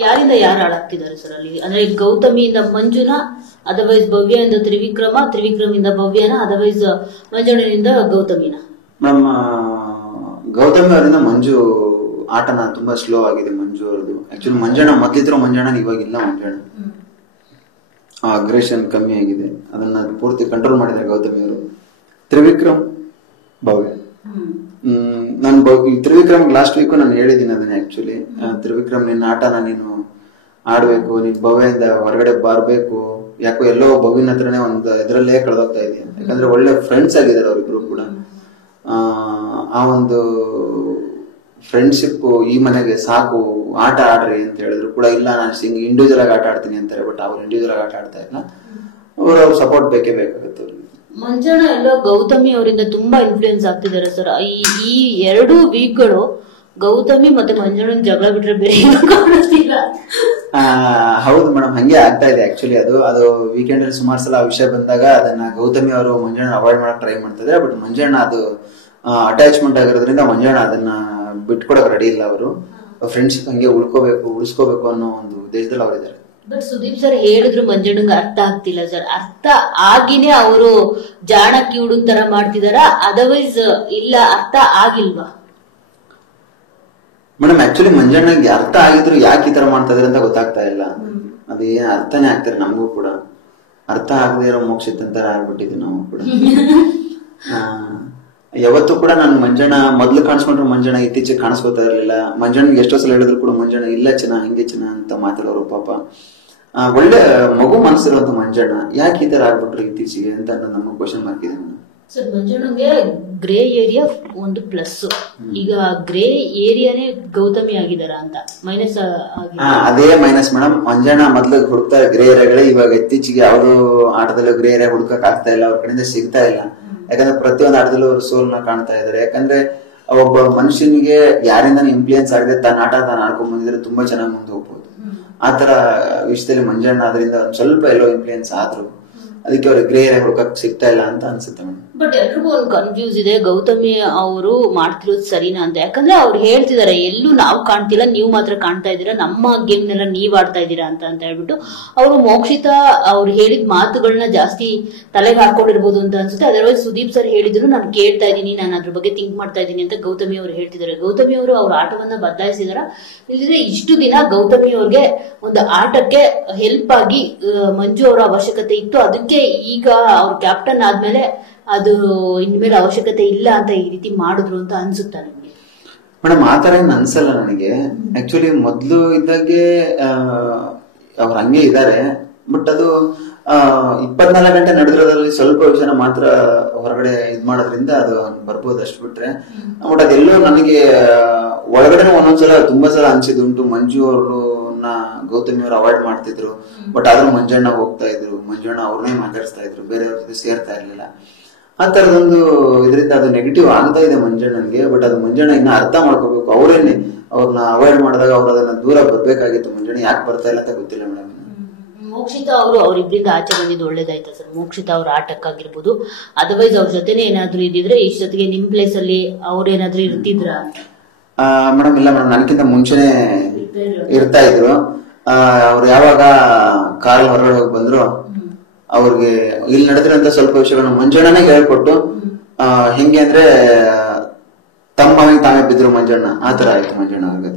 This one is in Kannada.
ಯಾರಿಂದ ಯಾರು ಹಾಳಾಗ್ತಿದ್ದಾರೆ ಸರ್ ಅಲ್ಲಿ? ಅಂದ್ರೆ ಗೌತಮಿಯಿಂದ ಮಂಜುನ, ಅದರ್ವೈಸ್ ಭವ್ಯದಿಂದ ತ್ರಿವಿಕ್ರಮ, ತ್ರಿವಿಕ್ರಮಿಂದ ಭವ್ಯನ, ಅದರ್ವೈಸ್ ಮಂಜುನಿಂದ ಗೌತಮಿನ? ನಮ್ಮ ಗೌತಮಿ ಅವರಿಂದ ಮಂಜು ಆಟನ ತುಂಬಾ ಸ್ಲೋ ಆಗಿದೆ. ಮಂಜು ಅವರದು ಆಕ್ಚುಲಿ ಮಂಜಣ್ಣ ಮೊದ್ಲಿದ್ರು ಮಂಜಣ್ಣ ಇವಾಗಿಲ್ಲ. ಮಂಜಣ್ಣ ಅಗ್ರೆಷನ್ ಕಮ್ಮಿ ಆಗಿದೆ, ಅದನ್ನ ಪೂರ್ತಿ ಕಂಟ್ರೋಲ್ ಮಾಡಿದ್ದಾರೆ ಗೌತಮಿ ಅವರು. ತ್ರಿವಿಕ್ರಮ್ ಭವ್ಯ, ನಾನು ತ್ರಿವಿಕ್ರಮ್ ಲಾಸ್ಟ್ ವೀಕ್ ನಾನು ಹೇಳಿದ್ದೀನಿ ಅದನ್ನ. ಆಕ್ಚುಲಿ ತ್ರಿವಿಕ್ರಮ್ ನಿನ್ನ ಆಟನ ನೀನು ಆಡ್ಬೇಕು, ನೀನ್ ಭವ್ಯದಿಂದ ಹೊರಗಡೆ ಬರ್ಬೇಕು, ಯಾಕೋ ಎಲ್ಲೋ ಭವ್ಯನ ಹತ್ರನೇ ಒಂದು ಇದರಲ್ಲೇ ಕಳೆದೋಗ್ತಾ ಇದೆಯಾ. ಯಾಕಂದ್ರೆ ಒಳ್ಳೆ ಫ್ರೆಂಡ್ಸ್ ಆಗಿದ್ದಾರೆ ಅವ್ರಿಬ್ರು ಕೂಡ. ಆ ಒಂದು ಫ್ರೆಂಡ್ಶಿಪ್ ಈ ಮನೆಗೆ ಸಾಕು, ಆಟ ಆಡ್ರಿ ಅಂತ ಹೇಳಿದ್ರು ಕೂಡ ಇಲ್ಲ, ನಾನು ಇಂಡಿವಿಜುವಲ್ ಆಗಿ ಆಟ ಆಡ್ತೀನಿ ಅಂತಾರೆ. ಬಟ್ ಅವ್ರು ಇಂಡಿವಿಜುವಲ್ ಆಗಿ ಆಟ ಆಡ್ತಾ ಇಲ್ಲ, ಅವ್ರ ಸಪೋರ್ಟ್ ಬೇಕೇ ಬೇಕಾಗುತ್ತೆ ಅವ್ರಿಗೆ. ಮಂಜಣ್ಣ ಎಲ್ಲೋ ಗೌತಮಿ ಅವರಿಂದ ತುಂಬಾ ಇನ್ಫ್ಲೂಯೆನ್ಸ್ ಆಗ್ತಿದ್ದಾರೆ ಸರ್. ಈ 2 ವೀಕ್ಗಳು ಗೌತಮಿ ಮತ್ತೆ ಮಂಜಣ್ಣನ ಜಗಳ ಬಿಟ್ರೆ ಬೇರೆ ಕಾಣಿಸ್ತಿಲ್ಲ. ಹೌದು ಮೇಡಮ್, ಹಂಗೆ ಆಗ್ತಾ ಇದೆ ಆಕ್ಚುಲಿ. ಅದು ವೀಕೆಂಡ್ ಅಲ್ಲಿ ಸುಮಾರು ಸಲ ಆ ವಿಷಯ ಬಂದಾಗ ಅದನ್ನ ಗೌತಮಿ ಅವರು ಮಂಜಣ್ಣ ಅವಾಯ್ಡ್ ಮಾಡಕ್ ಟ್ರೈ ಮಾಡ್ತಿದ್ದಾರೆ. ಬಟ್ ಮಂಜಣ್ಣ ಅದು ಅಟ್ಯಾಚ್ಮೆಂಟ್ ಆಗಿರೋದ್ರಿಂದ ಮಂಜಣ್ಣ ಅದನ್ನ ಬಿಟ್ಕೊಡಕ್ ರೆಡಿ ಇಲ್ಲ. ಅವರು ಫ್ರೆಂಡ್ಶಿಪ್ ಹಂಗೆ ಉಳಿಸ್ಕೋಬೇಕು ಅನ್ನೋ ಒಂದು ಉದ್ದೇಶದಲ್ಲಿ ಅವರಿದ್ದಾರೆ. ಬಟ್ ಸುದೀಪ್ ಸರ್ ಹೇಳಿದ್ರು ಮಂಜಣ್ಣಂಗೆ ಅರ್ಥ ಆಗ್ತಿಲ್ಲ ಸರ್. ಅರ್ಥ ಆಗಿನೇ ಅವರು ಜಾಣಕಿ ಹುಡುಗ ತರ ಮಾಡ್ತಿದಾರ, ಅದರ್ವೈಸ್ ಇಲ್ಲ ಅರ್ಥ ಆಗಿಲ್ವಾ? ಮೇಡಮ್ ಆಕ್ಚುಲಿ ಮಂಜಣ್ಣಗೆ ಅರ್ಥ ಆಗಿದ್ರು ಯಾಕೆ ಈ ತರ ಮಾಡ್ತಾ ಇದಾರೆ ಅಂತ ಗೊತ್ತಾಗ್ತಾ ಇಲ್ಲ. ಅದೇನ್ ಅರ್ಥನೇ ಆಗ್ತಾರೆ ನಮಗೂ ಕೂಡ. ಅರ್ಥ ಆಗದೆ ಇರೋ ಮೋಕ್ಷಿತ್ ಅಂತಾರ ಆಗ್ಬಿಟ್ಟಿದ್ವಿ ನಾವು ಕೂಡ. ಯಾವತ್ತೂ ಕೂಡ ನಾನು ಮಂಜಣ್ಣ ಮೊದ್ಲು ಕಾಣಿಸ್ಕೊಂಡ್ರು ಮಂಜಣ್ಣ ಇತ್ತೀಚೆಗೆ ಕಾಣಿಸ್ಕೋತಾ ಇರ್ಲಿಲ್ಲ. ಮಂಜಣ್ಣಗೆ ಎಷ್ಟೋ ಸಲ ಹೇಳಿದ್ರು ಕೂಡ ಮಂಜಣ್ಣ ಇಲ್ಲ ಚೆನ್ನ ಹಂಗೆ ಚೆನ್ನ ಅಂತ ಮಾತಾಡೋರು ಪಾಪ. ಒಳ್ಳೆ ಮಗು ಮನಸ್ಸಿರುವಂತ ಮಂಜಣ್ಣ ಯಾಕೆ ಈ ತರ ಆಗ್ಬಿಟ್ರು ಇತ್ತೀಚೆಗೆ ಅಂತ ನಮ್ಮ ಕ್ವಶನ್ ಮಾರ್ಕ್ ಇದೆ. ಸರ್ ಮಂಜಣ್ಣಂಗೆ ಗ್ರೇ ಏರಿಯಾ ಒಂದು ಪ್ಲಸ್, ಈಗ ಗ್ರೇ ಏರಿಯಾನೇ ಗೌತಮಿ ಆಗಿದಾರ ಅಂತ ಮೈನಸ್. ಅದೇ ಮೈನಸ್ ಮೇಡಮ್. ಮಂಜಣ್ಣ ಮೊದ್ಲು ಹುಡುಕ್ತಾ ಗ್ರೇ ಏರಿಯಾಗಳೇ, ಇವಾಗ ಇತ್ತೀಚೆಗೆ ಯಾವ್ದು ಆಟದಲ್ಲೂ ಗ್ರೇ ಏರಿಯಾ ಹುಡುಕಕ್ ಆಗ್ತಾ ಇಲ್ಲ, ಅವ್ರ ಕಡೆಯಿಂದ ಸಿಗ್ತಾ ಇಲ್ಲ. ಯಾಕಂದ್ರೆ ಪ್ರತಿಯೊಂದು ಆಟದಲ್ಲೂ ಅವರು ಸೋಲ್ನ ಕಾಣ್ತಾ ಇದಾರೆ. ಯಾಕಂದ್ರೆ ಒಬ್ಬ ಮನುಷ್ಯನಿಗೆ ಯಾರಿಂದ ಇನ್ಫ್ಲೂಯೆನ್ಸ್ ಆಗದೆ ತನ್ನ ಆಟ ತಾನು ಆಡ್ಕೊಂಡ್ ಬಂದಿದ್ರೆ ತುಂಬಾ ಚೆನ್ನಾಗಿ ಮುಂದೆ ಹೋಗ್ಬೋದು. ಆತರ ವಿಷಯದಲ್ಲಿ ಮಂಜಣ್ಣ ಅದರಿಂದ ಸ್ವಲ್ಪ ಎಲ್ಲೋ ಇನ್ಫ್ಲೂಯೆನ್ಸ್ ಆದ್ರು, ಅದಕ್ಕೆ ಅವ್ರಿಗೆ ಗ್ರೇ ಏರಿಯಾ ಹುಡುಕಕ್ ಸಿಗ್ತಾ ಇಲ್ಲ ಅಂತ ಅನ್ಸುತ್ತೆ ಮೇಡಮ್. ಬಟ್ ಎಲ್ರಿಗೂ ಒಂದು ಕನ್ಫ್ಯೂಸ್ ಇದೆ, ಗೌತಮಿ ಅವರು ಮಾಡ್ತಿರೋದು ಸರಿನಾ ಅಂತ. ಯಾಕಂದ್ರೆ ಅವ್ರು ಹೇಳ್ತಿದಾರೆ ಎಲ್ಲೂ ನಾವು ಕಾಣ್ತಿಲ್ಲ, ನೀವು ಮಾತ್ರ ಕಾಣ್ತಾ ಇದೀರಾ, ನಮ್ಮ ಗೇಮ್ ನೆಲ್ಲ ನೀವ್ ಆಡ್ತಾ ಇದೀರಾ ಅಂತ ಹೇಳ್ಬಿಟ್ಟು ಅವರು ಮೋಕ್ಷಿತಾ ಅವ್ರು ಹೇಳಿದ ಮಾತುಗಳನ್ನ ಜಾಸ್ತಿ ತಲೆಗೆ ಹಾಕೊಂಡಿರ್ಬೋದು ಅಂತ ಅನ್ಸುತ್ತೆ. ಅದರ್ವೈಸ್ ಸುದೀಪ್ ಸರ್ ಹೇಳಿದ್ರು ನಾನು ಕೇಳ್ತಾ ಇದೀನಿ, ನಾನು ಅದ್ರ ಬಗ್ಗೆ ಥಿಂಕ್ ಮಾಡ್ತಾ ಇದೀನಿ ಅಂತ ಗೌತಮಿ ಅವರು ಹೇಳ್ತಿದ್ದಾರೆ. ಗೌತಮಿ ಅವರು ಅವ್ರ ಆಟವನ್ನ ಬದಲಾಯಿಸಿದಾರ. ಇಲ್ಲದ್ರೆ ಇಷ್ಟು ದಿನ ಗೌತಮಿ ಅವ್ರಿಗೆ ಒಂದು ಆಟಕ್ಕೆ ಹೆಲ್ಪ್ ಆಗಿ ಮಂಜು ಅವರ ಅವಶ್ಯಕತೆ ಇತ್ತು, ಅದಕ್ಕೆ ಈಗ ಅವ್ರ ಕ್ಯಾಪ್ಟನ್ ಆದ್ಮೇಲೆ ಅದು ಇನ್ಮೇಲೆ ಅವಶ್ಯಕತೆ ಇಲ್ಲ ಅಂತ ಈ ರೀತಿ ಮಾಡಿದ್ರು ಅಂತ ಅನ್ಸುತ್ತಾ ನಿಮ್ಗೆ? ಮೇಡಮ್ ಆತರ ಏನ್ ಅನ್ಸಲ್ಲ ನನಗೆ. ಆಕ್ಚುಲಿ ಮೊದ್ಲು ಇದ್ದಾಗೆ ಅವ್ರು ಹಂಗೆ ಇದಾರೆ. ಬಟ್ ಅದು 24 ಗಂಟೆ ನಡೆದಿರೋದ್ರಲ್ಲಿ ಸ್ವಲ್ಪ ವಿಷಯನ ಮಾತ್ರ ಹೊರಗಡೆ ಇದ್ ಮಾಡೋದ್ರಿಂದ ಅದು ಬರ್ಬೋದು ಅಷ್ಟು ಬಿಟ್ರೆ. ಬಟ್ ಅದೆಲ್ಲೋ ನನಗೆ ಒಳಗಡೆ ಒಂದೊಂದ್ಸಲ ತುಂಬಾ ಸಲ ಅನ್ಸಿದುಂಟು, ಮಂಜು ಅವ್ರನ್ನ ಗೌತಮಿ ಅವರು ಅವಾಯ್ಡ್ ಮಾಡ್ತಿದ್ರು. ಬಟ್ ಆದ್ರೂ ಮಂಜಣ್ಣ ಹೋಗ್ತಾ ಇದ್ರು, ಮಂಜಣ್ಣ ಅವ್ರನ್ನೇ ಮಾತಾಡಿಸ್ತಾ ಇದ್ರು, ಬೇರೆಯವ್ರ ಜೊತೆ ಸೇರ್ತಾ ಇರ್ಲಿಲ್ಲ. ಆ ತರದೊಂದು ಇದರಿಂದ ಅದು ನೆಗೆಟಿವ್ ಆಗ್ತಾ ಇದೆ ಮಂಜಣ್ಣನ್ಗೆ. ಬಟ್ ಅದು ಮಂಜಣ್ಣ ಇನ್ನ ಅರ್ಥ ಮಾಡ್ಕೋಬೇಕು. ಅವ್ರೇನೆ ಅವ್ರನ್ನ ಅವಾಯ್ಡ್ ಮಾಡಿದಾಗ ಅವ್ರು ಅದನ್ನ ದೂರ ಬರ್ಬೇಕಾಗಿತ್ತು. ಮಂಜಣ್ಣ ಯಾಕೆ ಬರ್ತಾ ಇಲ್ಲ ಅಂತ ಗೊತ್ತಿಲ್ಲ ಮೇಡಮ್. ಮೋಕ್ಷಿತಾ ಅವರು ಅವ್ರಿಬ್ರಿಂದ ಆಚೆ ಬಂದಿದ್ದು ಒಳ್ಳೇದಾಯ್ತಾ ಸರ್? ಮೋಕ್ಷಿತಾ ಅವ್ರ ಆಟಕ್ಕಾಗಿರ್ಬೋದು, ಅದರ್ವೈಸ್ ಅವ್ರ ಜೊತೆನೆ ಏನಾದ್ರು ಇದ್ದಿದ್ರೆ ಇಷ್ಟೊತ್ತಿಗೆ ನಿಮ್ ಪ್ಲೇಸ್ ಅಲ್ಲಿ ಅವ್ರೇನಾದ್ರು ಇರ್ತಿದ್ರ? ಮೇಡಮ್ ಇಲ್ಲ ಮೇಡಮ್, ನನಗಿಂತ ಮುಂಚೆನೆ ಇರ್ತಾ ಇದ್ರು. ಅವ್ರು ಯಾವಾಗ ಕಾರ್ ಹೊರಗಡೆ ಹೋಗಿ ಬಂದ್ರು ಅವ್ರಿಗೆ ಇಲ್ಲಿ ನಡೆದಿರೋಂತ ಸ್ವಲ್ಪ ವಿಷಯಗಳನ್ನ ಮಂಜಣ್ಣನೇ ಹೇಳ್ಕೊಟ್ಟು, ಹೆಂಗೆ ಅಂದ್ರೆ ತಮ್ಮ ತಾವೇ ಬಿದ್ರು ಮಂಜಣ್ಣ, ಆತರ ಆಯ್ತು ಮಂಜಣ್ಣ ಅವ್ರಿಗೆ.